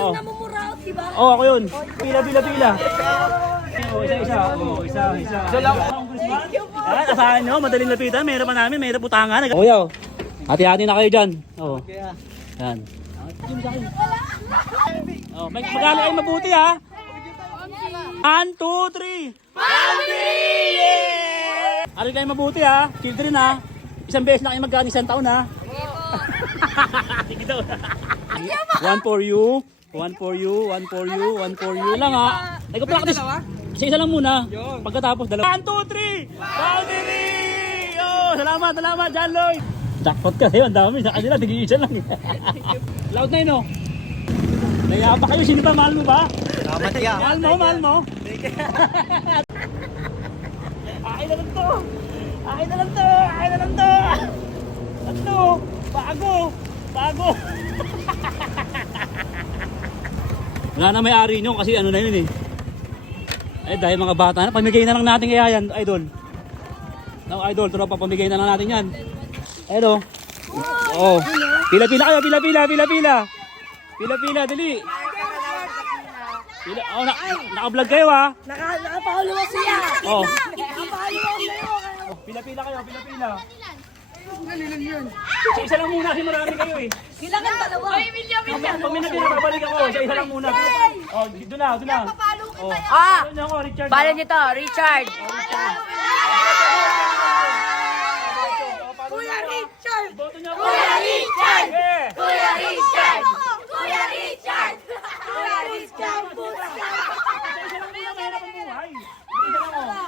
yung namumuraot, di ba? Oo, ako yun. Pila. Isa. Isa lang. Yan, asahan nyo, madaling lapitan. Mayroon pa namin, mayroon putangan. Kuya, hati-hati na kayo dyan. Oo. Yan. Oh, mag-aali kayo mabuti ha. 1, 2, 3. Family! Yeah! Aral kayo mabuti ha. Children ha. Isang beses na kayo magkaan, isang taon ha. Sige daw. 1 for you. 1 for you. Lang ha. Nag-practice. Isa lang muna. Pagkatapos dalawa. 1, 2, 3. Family! Oh, salamat John Lloyd. Jackpot ka sa'yo. Ang dami. Sa kanila, tig-isa lang. Loud na yun oh. Naya pa kayo. Sino ba? Mahal mo ba? Salamat ya. Mahal mo. Akin na lang to. Tatlo. Bago. Wala na may-ari nyo kasi ano na yun eh. Eh dahil mga bata na, pamigay na lang natin kaya yan, idol. No, idol, tropa, pamigay na lang natin yan. Ayun oh. Pila kayo, pila, dali. Oh, naka-vlog kayo ha. Nakapahuluwas siya. Oh. Nakapahuluwas kayo. Pila kayo. Isa lang muna kasi marami kayo eh. Kailangan dalawa. Pag may nababalik ako, isa lang muna. Oh, doon na. Oh. Doon ako, Richard. Pala nyo to, Richard. Kuya Richard! Boto niyo ako. Kuya Richard! Eh. Kuya Richard! Kuya Richard! Kuya Richard! Isa lang muna, mahirap ang buhay. Isa lang oh.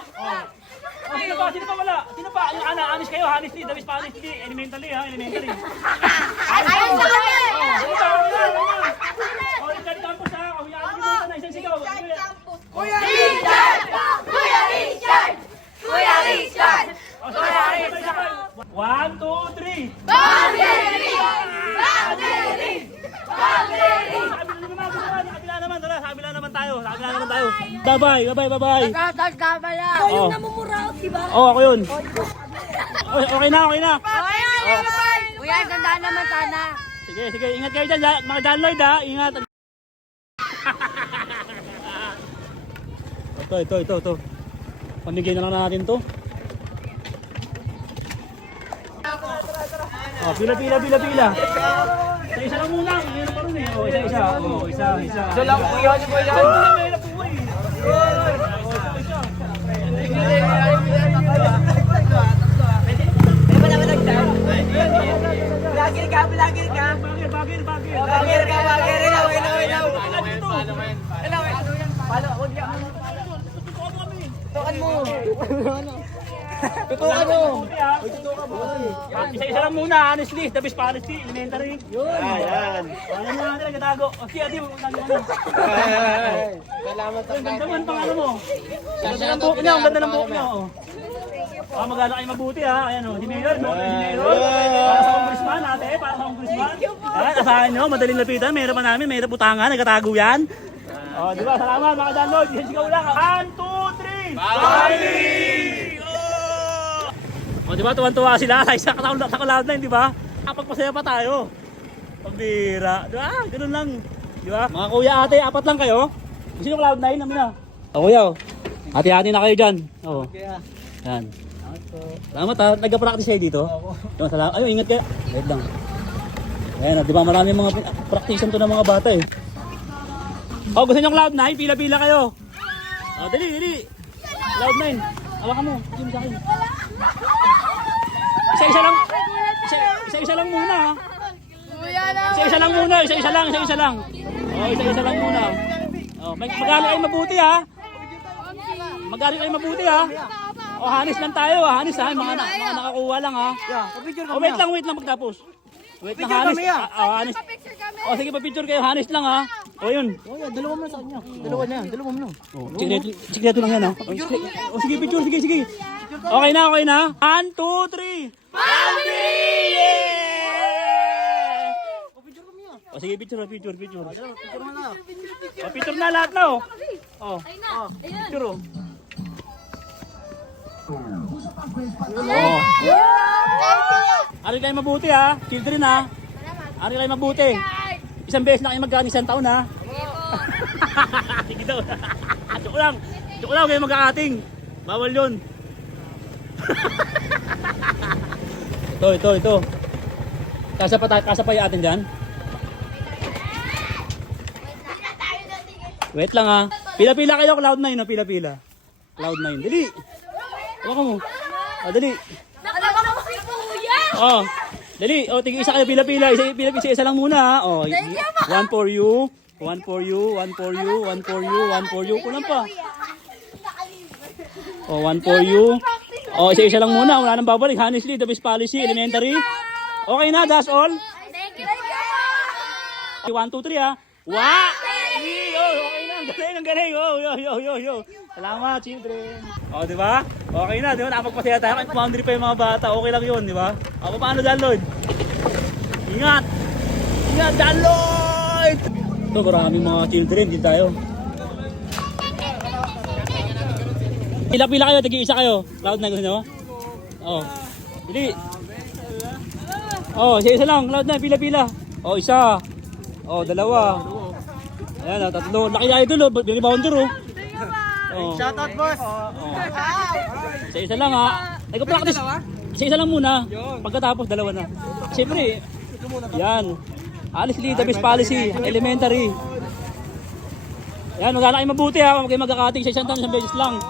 Oh, sino pa wala? Sino pa? Yung anis kayo, honestly, dabis pa honestly, elementally. Ayun sa kami! Oh, Richard Campos ha, kawiyaan niyo muna na isang sigaw. Kuya Richard! Kuya Richard! Kuya Richard! Oh, sabay. 1, 2, 3. Family! Family! Family! Kabila naman tayo. Bye-bye. Tatas ka pala. Ikaw yung namumuraot, di ba? Oo, ako yun. Okay na. Kuya, ganda naman sana. Sige, ingat kayo dyan, mga John Lloyd ha, ingat. Ito. Pamigay na lang natin to. Oh, pila. Isa lang muna, mayroon pa rin eh. Oh, isa. Isa lang po yan. Mahirap po eh. Vlogger ka. Bagir. Vlogger ka. Ilaw. Tutukan mo. Isa lang muna, honestly. The best pa honestly, elementary. Ayan. Ayan na natin, nagatago. Okay, adi mo. Salamat sa Ganda man pang ano mo. Ganda ng buhok niyo. Mag-aala kayo mabuti ha. Ayan o, si Mayor. Para sa congressman natin, Ayan, asahan nyo, madaling lapitan. Mayroon pa namin, mayroon putangan, nagkatago yan. O, di ba? Salamat mga download. Sigaw lang. 1, 2, 3. Family! O, di ba? Tuwan-tuwa sila sa Cloud9, di ba? Kapagpasaya pa tayo. Pambira. Di ba? Ganun lang. Di ba? Mga kuya ate, apat lang kayo. Sino Cloud9? Namin na. O, kuya. Hati-hati na kayo dyan. O. Yan. Salamat ha. Nagka-practice kayo dito? Salamat. Ayun, ingat kayo. Wait lang. Ayan, di ba? Maraming mga practice to ng mga bata eh. O, gusto nyo Cloud9? Pila-pila kayo. O, dali. Cloud9. Hawakan mo. Sige mo sa akin. Isa-isa lang muna ha. Isa-isa lang muna. O, isa-isa lang muna. O, mag-aali kayo mabuti ha. O, hanis lang tayo ha. Hanis ha. Mga nakakuha lang ha. O, wait lang pagtapos. Wait lang, hanis. Hanis. O, sige, pa-picture kayo. Hanis lang ha. O, yun. Dalawa mo sa kanya. Dalawa mo na. Sikreto lang yan ha. O, sige, picture. Sige. Okay na. 1, 2, 3. Family! O, sige, picture. O, picture na lahat na o. Picture o. Aral kayo mabuti ha, children ha. Aral kayo mabuti. Isang beses na kayo magkaan, isang taon ha. Sige daw. Joke lang. Joke lang, kayo mag-aating. Bawal yun. Ito. Kasa pa yung atin dyan. Wait lang ha. Pila-pila kayo, Cloud9 no? Pila-pila. Cloud9. Dali. Hawakan mo. Dali. Nakalawa ko si Kuya! Oh. Dali. Oh, tingin isa kayo pila-pila. Isa lang muna ha. Oh. One for you. One for you. One for you. One for you. One for you. Kulang pa. Oh, one for you. Oh, isa lang muna. Wala nang babalik. Honestly, the best policy, elementary. Okay na, that's all. Thank you! 1, 2, 3 ha. Wow! Oh, okay na. Ang galing. Oh, yo. Salamat, children. Oh, di ba? Okay na, di ba? Nakapagpasaya tayo. Kahit boundary pa yung mga bata. Okay lang yun, di ba? O, paano dyan, Lloyd? Ingat, dyan, Lloyd! Ito, maraming mga children. Dito tayo. Pila-pila kayo, tagi-isa kayo. Cloud9 gusto nyo? Oh. Dili. Oh, isa lang. Cloud9, pila-pila. Oh, isa. Oh, dalawa. Ayan, tatlo. Laki na idol, oh. Bounder, oh. Oh. Shoutout, boss. Oh. Isa lang, ha. Nag-practice. Isa lang muna. Pagkatapos, dalawa na. Siyempre, yan. Honestly, the best policy. Elementary. Yan, magana kayo mabuti, ha. Huwag kayo magkakating sa isang taon, isang beses lang.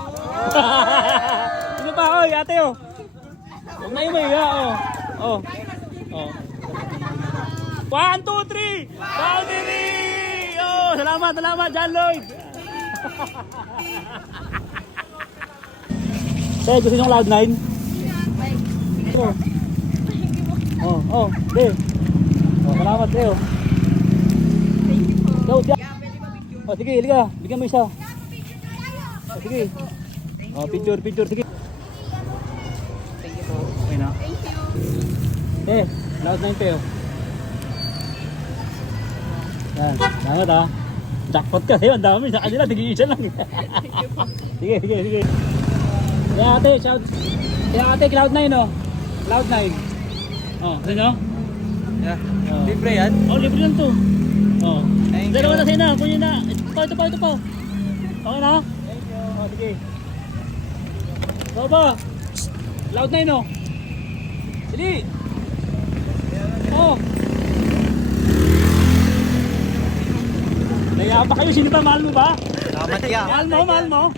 Ano pa, oy, ate, oh. Huwag na yung mahiga, oh. 1, 2, 3! Boundary! Oh, salamat, John Lloyd! Sa'yo, gusto nyo Cloud9? De. Oh, salamat, de, oh. Go, Jack. Oh, sige, halika. Bigyan mo isa. Oh, sige. Oh, picture, sige. Thank you po. Okay na. Cloud9 tayo. Yan, salamat ha. Jackpot ka sa'yo, ang dami. Sa kanila, tigil-isa lang. Sige. Kaya ate, shout. Kaya ate, Cloud9 oh. Cloud9. Oh, gusto nyo? Yeah. Oh. Libre yan? Oh, libre lang to. Oh. Thank Dalawa you. na sa'yo na, kunin na. Ito pa. Okay na? Thank you. Oh, sige. Baba. Cloud9 oh. Dali. Oh. Naya pa kayo, sino ba? Mahal mo ba? Salamat, ya. Mahal mo.